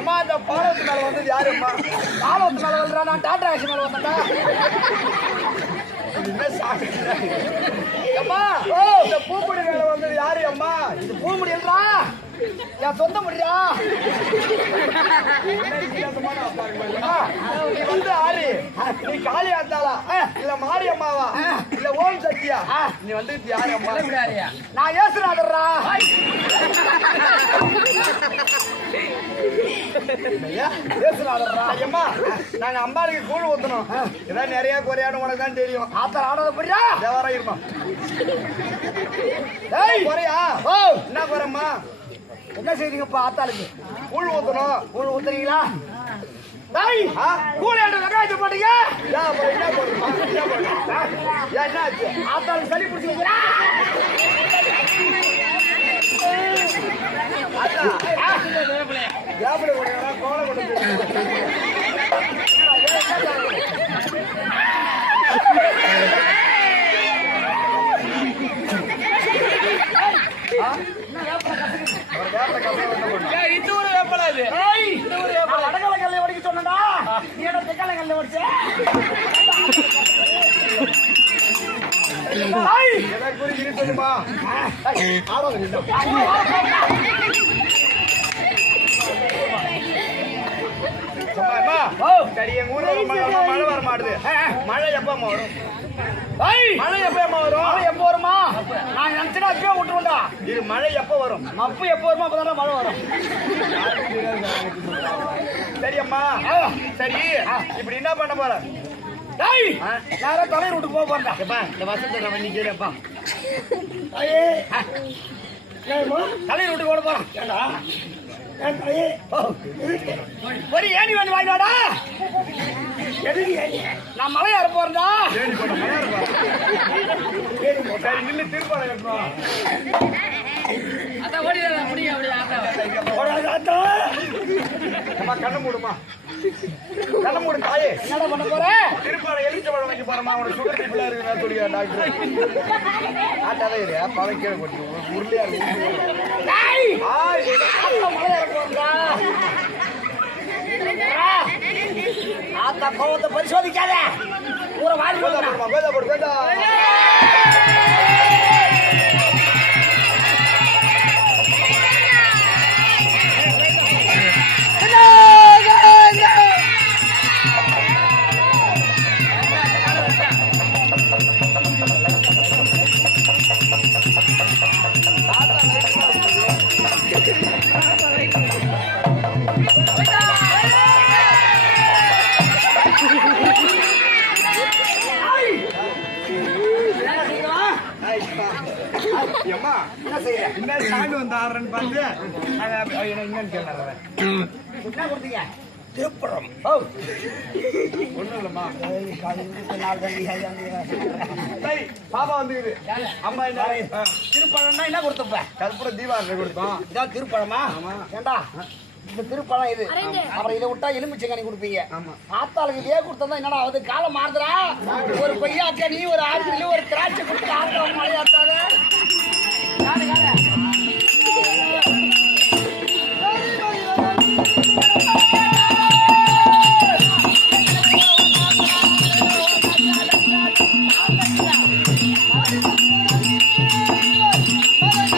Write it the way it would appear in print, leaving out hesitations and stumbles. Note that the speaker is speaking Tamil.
அம்மா இந்த பாலத்து மேல வந்தது யாரும்மா? பாலத்து மேல வந்துடா, நான் டாடா ஆக்சி மேல வந்தேன்டா. அம்மா இந்த பூப்பொடி மேல வந்தது யாரு அம்மா? இது பூ முடியலடா, என் சொந்த முடியா. நீ வந்து ஆறு, நீ காளி ஆத்தாளா இல்ல மாரி அம்மாவா இல்ல ஓம் சக்தியா? நீ வந்து யாரு அம்மா? நான் ஏசுநாதர்ரா. ஏசுநாதர்ரா. அம்மா நாங்க அம்பாளுக்கு கூழ் ஊத்தணும். இதான் நிறைய குறையாடு உனக்கு தான் தெரியும். ஆத்தர் ஆடாத புரியா? தேவாரா இருமா. குறையா? ஓ என்ன குறைம்மா? என்ன செய்றீங்கப்பா? ஆத்தாளுக்கு கூழ் ஊத்தணும். கூழ் ஊத்துறீங்களா? கூழ் ஏன் வெங்காயத்தை போட்டீங்க? என்ன போடுறோம்? என்ன போடுறோம்? என்ன ஆச்சு? ஆத்தாளுக்கு சளி பிடிச்சிருக்கிறா. வேப்பிலை கொடுக்கறா, கோலை கொடுக்கறா. வடகலை வடிக்க சொன்னா நீ என்ன தெக்கலை கல்ல வடிச்ச? சொல்லுமா சரி, எங்க ஊர்ல மழை வர மாட்டுது. மழை எப்பமா வரும்? மழை எப்பமா வரும்? மழை எப்போ வருமா? நான் நினைச்சா அப்பயே விட்டுருண்டா. இது மழை எப்ப வரும்? மப்பு எப்போ வருமா? அப்பதான் மழை வரும். சரி அம்மா, சரி இப்படி என்ன பண்ண போற? யாரும் தலைவர் விட்டு போக போறா. இந்த வசந்த பண்ணி கேளுப்பா. தலைவர் விட்டு ஓட போறான். ஏண்டா ஒரு ஏணி வந்து வாங்கினாடா. நான் மலை ஏற போறேன்டா. சரி நில்லு, திருப்பாளம் கட்டணும். கண்ணு மூடுமா, கண்ணு மூடு தாயே. என்னடா பண்ண போற? திருப்பாளம் எலுமிச்சை பழம் வைக்க போறமா? உனக்கு சுகர் ட்ரிபிளா இருக்குன்னு சொல்லியா டாக்டர்? ஆட்டாவே இரு, பழம் கீழே போட்டு உருளையா இருக்கு. மலை ஏற போறா. ஆத்தா கோவத்தை பரிசோதிக்காத. ஊரை வாடி போடுமா? பேதா போடு, பேதா. என்ன செய்யற? என்ன சாமி வந்து ஆடுறேன்னு பார்த்து என்னன்னு கேட்கறேன். என்ன கொடுத்தீங்க? திருப்பரம். ஒண்ணும் இல்லம்மா. சரி, பாப்பா வந்துக்குது. அம்மா என்ன திருப்பழம்னா என்ன கொடுத்தப்ப? கற்பூரம் தீபாவளி கொடுத்தோம். இதான் திருப்பழமா? ஏண்டா இந்த திருப்பழம் இது. அப்புறம் இதை விட்டா எலுமிச்சங்கனி கொடுப்பீங்க. ஆத்தாளுக்கு இதே கொடுத்தா என்னடா ஆகுது? காலம் மாறுதுடா. ஒரு கொய்யாக்கனி, ஒரு ஆப்பிள், ஒரு திராட்சை கொடுத்து ஆத்தாள் மழையாத்தாத.